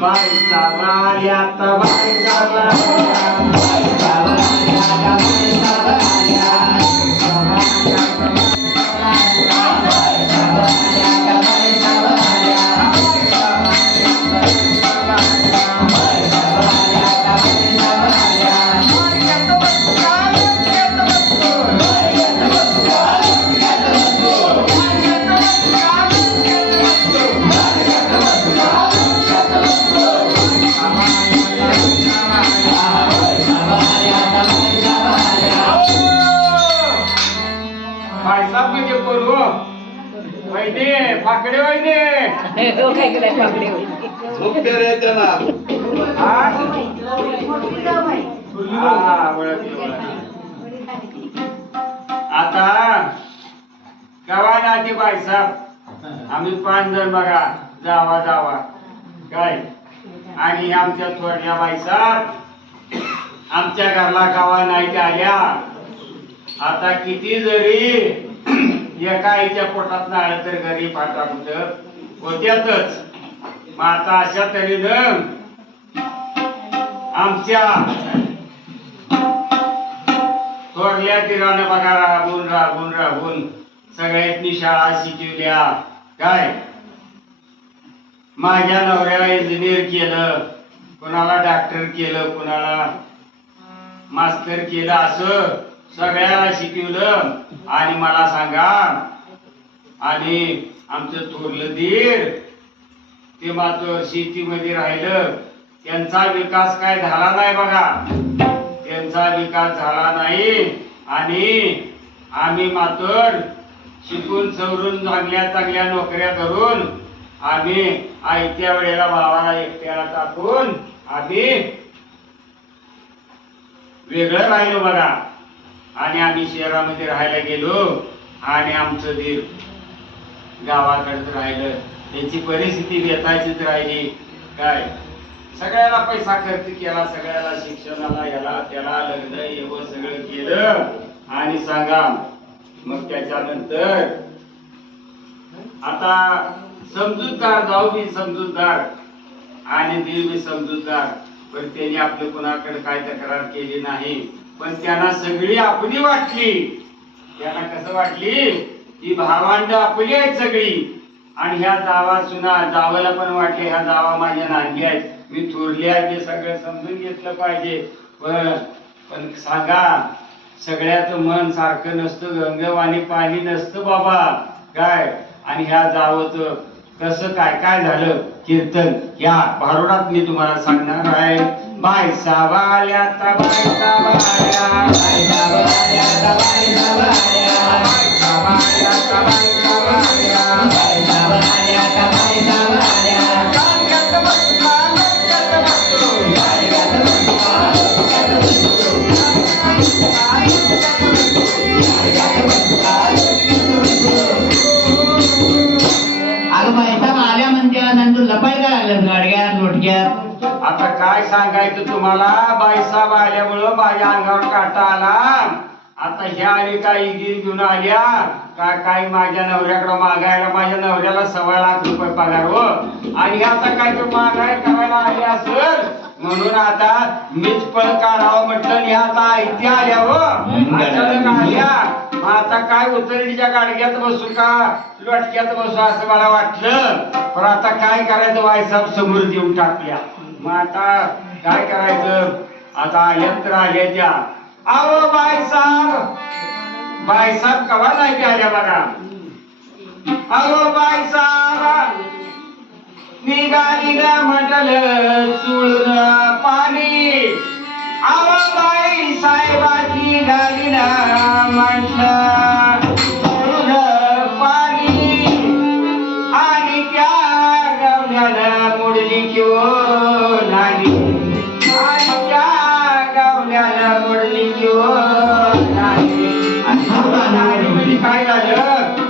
बाईचा वाड्यात बाईचा फाकडे वहिने झोपे रे त्याला आता गावात आधी बाईसाहेब आम्ही 5 जण बघा जावा जावा काय आणि आमच्या थोरल्या बाईसाहेब आमच्या घरला गावा नाही आल्या आता किती जरी एका आईच्या पोटात आलं तर घरी फाटाफुट होत्यातच मग आता अशा तऱ्हेनं आमच्या थोरल्या दिरानं बघा राबून राबून राबून सगळ्यांनी शाळा शिकवल्या काय माझ्या नवऱ्याला इंजिनियर केलं कोणाला डॉक्टर केलं कोणाला मास्टर केलं असं सगळ्याला शिकवलं आणि मला सांगा आणि आमचं थोरलं दीर ते मात्र शेतीमध्ये राहिलं त्यांचा विकास काय झाला नाही बघा त्यांचा विकास झाला नाही आणि आम्ही मात्र शिकून सवरून चांगल्या चांगल्या नोकऱ्या करून आम्ही आयत्या वेळेला भावाला एकट्याला टाकून आम्ही वेगळं राहिलो बघा आणि आम्ही शहरामध्ये राहायला गेलो आणि आमचं दीर गावाकडे राहिलं त्यांची परिस्थिती बेताचीच राहिली काय सगळ्याला पैसा खर्च केला सगळ्याला शिक्षणाला याला त्याला लग्न एवढं सगळं केलं आणि सांगा मग त्याच्यानंतर आता समजूतदार जाऊ बी समजूतदार आणि दीर बी समजूतदार पण त्यांनी आपल्या कोणाकडे काय तक्रार केली नाही पण त्यांना सगळी आपली वाटली त्यांना कसं वाटली की भावंड आपली आहेत सगळी आणि ह्या जावा सुना जावाला पण वाटले ह्या जावा माझ्या नांदी आहेत मी थोरली आहे ते सगळं समजून घेतलं पाहिजे पण सांगा सगळ्याचं मन सारखं नसतं गंगवाणी पाणी नसतं बाबा काय आणि ह्या जावचं कसं काय काय झालं कीर्तन या भारुडात मी तुम्हाला सांगणार आहे बायसा वाल्या बायसा वाल्या बायसा वाल्या बायसा वाल्या बायसा वाल्या बायसा वाल्या बायसा वाल्या बायसा वाल्या कांगत बसला कांगत बसलो कांगत आता काय सांगायचं तुम्हाला बाईसाहेब आल्यामुळं माझ्या अंगावर काटा आला आता ह्या आणि काही गिर घेऊन आल्या काय माझ्या नवऱ्याकडे मागायला माझ्या नवऱ्याला 1.25 लाख रुपये पगार हो आणि आता काय तो मागाय करायला आले असेल म्हणून आता मीच पळ काढावं म्हटलं ह्या आता ऐत्या आल्या हो अचानक आल्या मग आता काय उतरणीच्या गाडग्यात बसू का लोटक्यात बसू असं मला वाटलं पण आता काय करायचं बाईसाहेब समोर देऊन टाकल्या मग आता काय करायचं आता आल्या तर आल्या त्या अहो बाईसाहेब कवा नाही आल्या बघा अहो बाईसाहेब निघाली ना म्हटलं चुळून पाणी अहो बाईसाहेबाची गाडी ना म्हटलं चुळून पाणी आणि त्या गावल्याला मुडली किंवा नाणी आणि त्या गावल्याला मुडली किंवा नाणी आणि काय झालं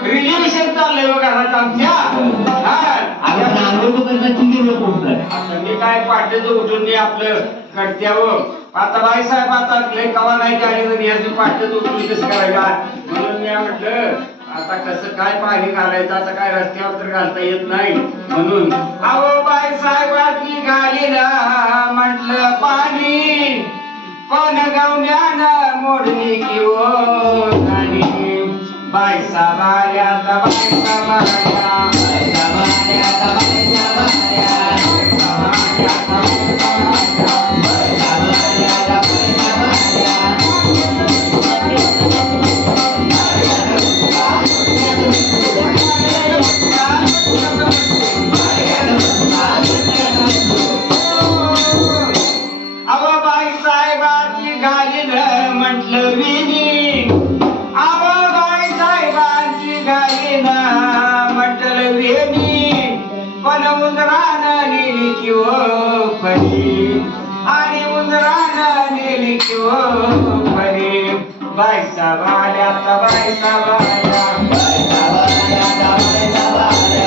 रिलेशन चाललंय बघा घरात आमच्या मी काय पाठीचं उठून मी आपलं करत्यावं आता बाईसाहेब आता लय कवा नाही आले तर याची पाठीचं उठून कसं करायला म्हणून मी म्हटलं आता कसं काय पाणी घालायचं आता काय रस्त्यावर तर घालता येत नाही म्हणून अहो बाईसाहेबाची गाडी मोडली की ओ झाली बायसा बाऱ्यात बायसा बाऱ्या बायसा बाऱ्यात बायसा बाऱ्या बायसा बाऱ्यात बायसा बाऱ्या बायसा बाऱ्यात अवा बाई साहेबाची घालीन म्हटलं विनी अवा बाई साहेबांची घालीन म्हटलं विनी पण उंदरानं नेली की ओ फरी आणि उंदरानं नेली की ओ फरी बायसा बाल्यात बायसा बाल्या बायसा बाल्यात बायसा बाल्या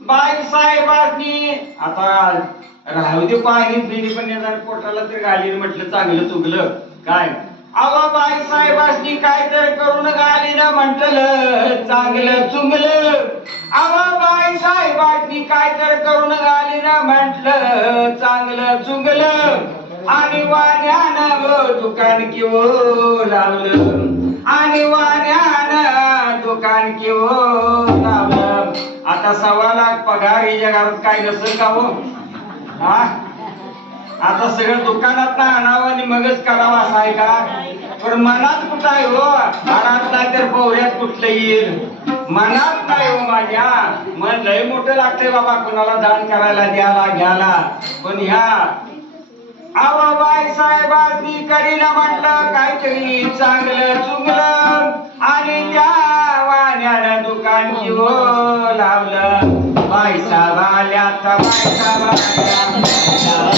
बाई साहेबांनी आता राहू दे पाणी पिणी पण येणार पोटाला तर घालीन म्हटलं चांगलं चुकलं काय अवा बाई साहेबांनी काय तर करून घालीन म्हटलं चांगलं चुकलं अवा बाई साहेबांनी काय तर करून घालीन म्हटलं चांगलं चुकलं आणि वाण्यानं दुकान किंवा लावलं आणि वाण्यानं दुकान किंवा लावलं आता 1.25 लाख पगार या जगात काय नसेल का हो हा आता सगळं दुकानात आणावं आणि मगच करावं असं आहे का पण मनात कुठं आहे हो मनात नाही तर पोहऱ्यात कुठलं येईल मनात नाही हो माझ्या मन लय मोठं लागतंय बाबा कोणाला दान करायला द्यायला घ्यायला पण ह्या आवा बाई साहेबांनी करीना म्हटलं काहीतरी चांगलं चुकलं आणि त्या वाण्यानं दुकान किंवा लावलं बायसा बाल्यात बायसा बाल्या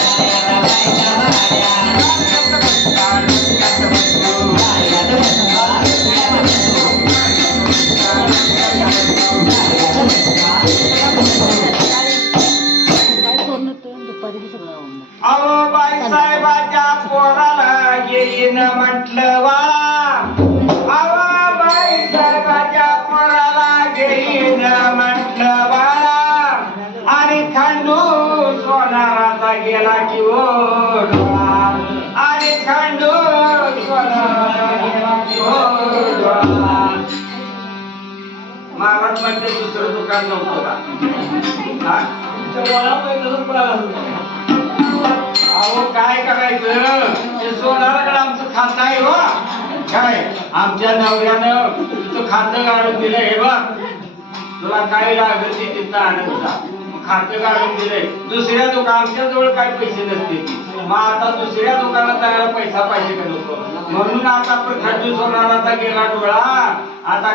अहो बाई साहेबाच्या पोराला येईन म्हटलं वाळा अहो बाई साहेबाच्या पोराला येईन म्हटलं वाळा आणि खंडू सोनाराचा गेला की ओ डोळा आणि खंडू सोनाराचा गेला की ओ डोळा महाराज म्हणजे दुसरं दुकान नव्हतं का अहो काय करायचं ते सोनाराकडे आमचं खातं आहे हो काय आमच्या नवऱ्यानं तुझं खातं काढून दिलं हे बघ तुला काय लागत ते तिथं आणत होता खातं काढून दिलंय दुसऱ्या दुकान आमच्या जवळ काय पैसे नसते मग आता दुसऱ्या दुकानात जायला पैसा पाहिजे का नको म्हणून आता आपण खंडू सोनाराचा गेला डोळा आता